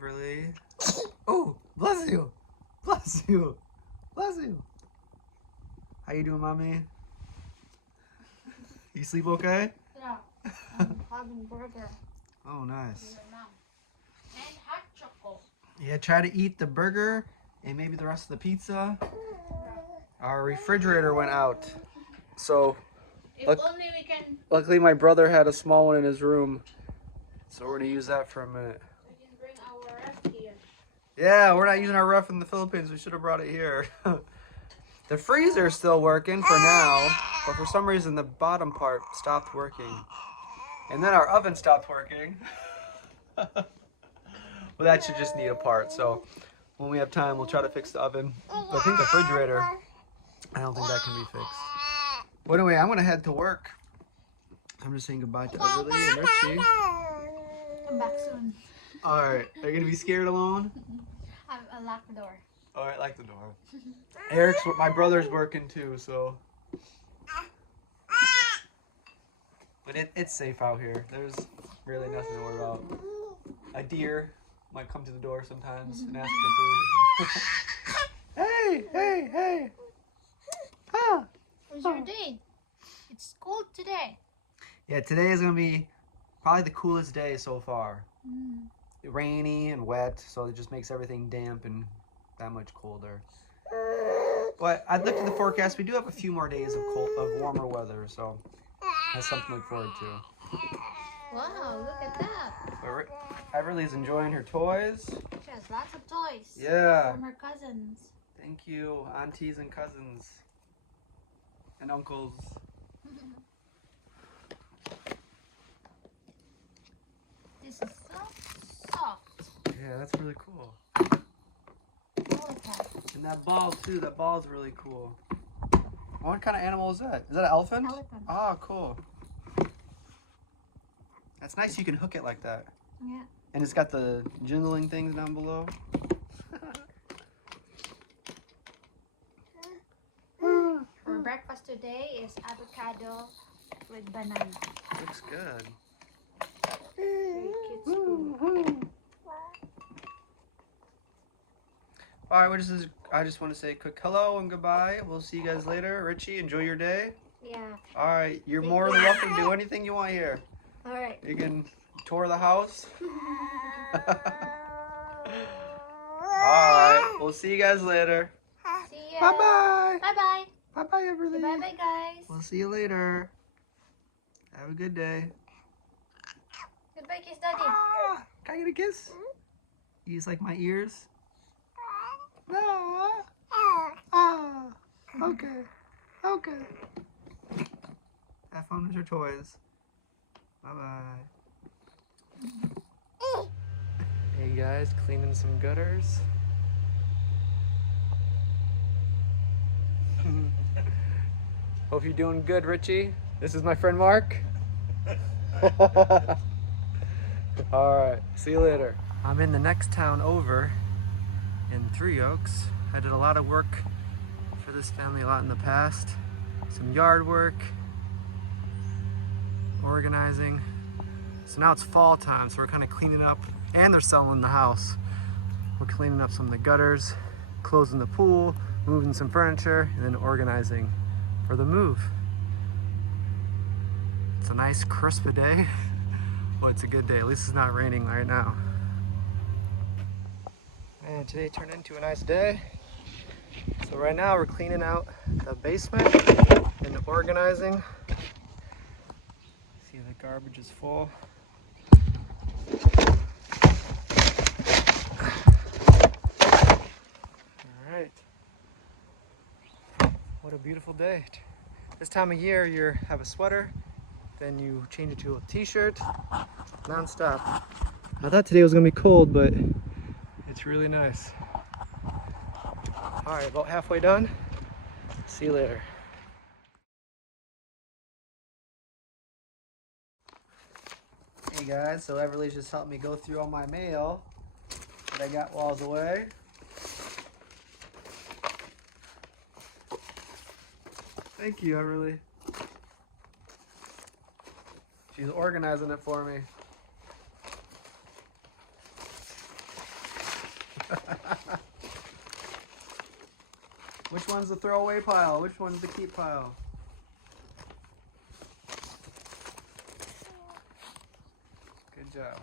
Everly. Oh, bless you. Bless you. Bless you. How you doing, mommy? You sleep okay? Yeah. I'm having burger. Oh, nice. And hot chocolate. Yeah, try to eat the burger and maybe the rest of the pizza. Our refrigerator went out. So, If only we can. luckily my brother had a small one in his room. So we're gonna use that for a minute. We can bring our ref here. Yeah, we're not using our ref in the Philippines. We should have brought it here. The freezer's still working for now, but for some reason the bottom part stopped working. And then our oven stopped working. Well, that should just need a part. So when we have time, we'll try to fix the oven. But I think the refrigerator, I don't think that can be fixed. Well, anyway, I'm gonna head to work. I'm just saying goodbye to Everly and Richie. Come back soon. All right, are you gonna be scared alone? I'll lock the door. All right, like the door. Eric's, my brother's working too, so. But it's safe out here. There's really nothing to worry about. A deer might come to the door sometimes and ask for food. Hey, hey, hey. Ah. How's your day? It's cold today. Yeah, today is gonna be probably the coolest day so far. Rainy and wet, so it just makes everything damp and that much colder. But I looked at the forecast. We do have a few more days of warmer weather, so that's something to look forward to. Wow, look at that. But Everly's enjoying her toys. She has lots of toys. Yeah. From her cousins. Thank you, aunties and cousins and uncles. This is so soft. Yeah, that's really cool. Elephant. And that ball too. That ball's really cool. What kind of animal is that? Is that an elephant? Elephant. Oh, cool. That's nice. You can hook it like that. Yeah. And it's got the jingling things down below. For breakfast today is avocado with banana. Looks good. Very cute spoon. All right, I just want to say a quick hello and goodbye. We'll see you guys later. Richie, enjoy your day. Yeah. All right, you're more than welcome to do anything you want here. All right. You can tour the house. All right, we'll see you guys later. See ya. Bye-bye. Bye-bye. Bye-bye, everybody. Bye-bye, guys. We'll see you later. Have a good day. Goodbye, kiss Daddy. Ah, can I get a kiss? You just like my ears? No. Ah. Okay. Okay. Have fun with your toys. Bye-bye. Hey guys, cleaning some gutters. Hope you're doing good, Richie. This is my friend Mark. Alright, see you later. I'm in the next town over in Three Oaks. I did a lot of work for this family a lot in the past. Some yard work, organizing. So now it's fall time, so we're kind of cleaning up, and they're selling the house. We're cleaning up some of the gutters, closing the pool, moving some furniture, and then organizing for the move. It's a nice crisp day. Well, it's a good day. At least it's not raining right now. And today turned into a nice day. So right now we're cleaning out the basement and organizing. See, the garbage is full. All right. What a beautiful day. This time of year you have a sweater, then you change it to a t-shirt, non-stop. I thought today was gonna be cold, but it's really nice. All right, about halfway done. See you later. Hey guys, so Everly's just helped me go through all my mail that I got while I was away. Thank you, Everly. She's organizing it for me. Which one's the throwaway pile? Which one's the keep pile? Good job.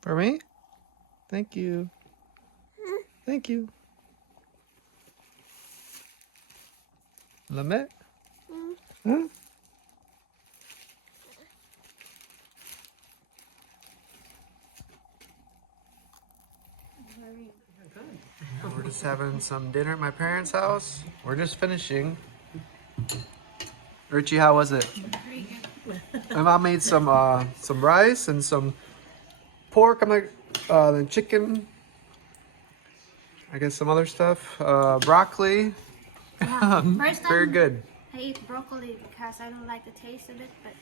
For me? Thank you. Thank you. Lamette? Huh? We're just having some dinner at my parents' house. We're just finishing. Richie, how was it? My mom made some rice and some pork. I'm like, then chicken. I guess some other stuff. Broccoli. Yeah. First time Very good. I eat broccoli because I don't like the taste of it, but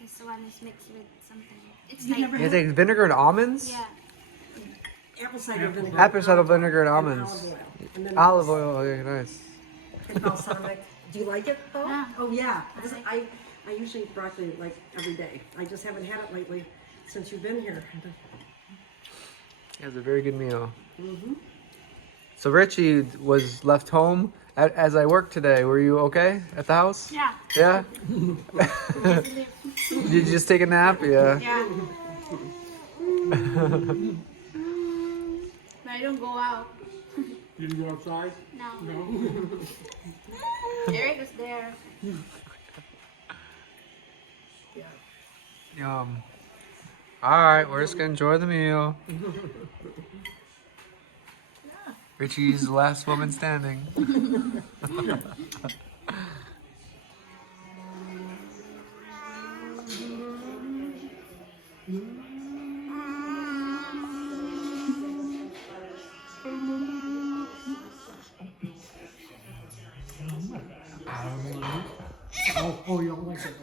this one is mixed with something. It's You like, never You think vinegar and almonds? yeah. apple cider vinegar. Apple cider vinegar and almonds. Olive oil. And then Olive oil. Okay, nice. and balsamic. Do you like it though? Yeah. Oh yeah. This- I I usually eat broccoli like every day. I just haven't had it lately since you've been here. It was a very good meal. Mm-hmm. So Richie was left home as I worked today. Were you okay at the house? Yeah. Yeah? Did you just take a nap? Yeah. Yeah. But I don't go out. You didn't go outside? No. No. Eric was there. Yum. Alright, we're just gonna enjoy the meal. Richie's the last woman standing. Oh, you don't like it.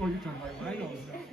Oh, you're talking about rhinos now.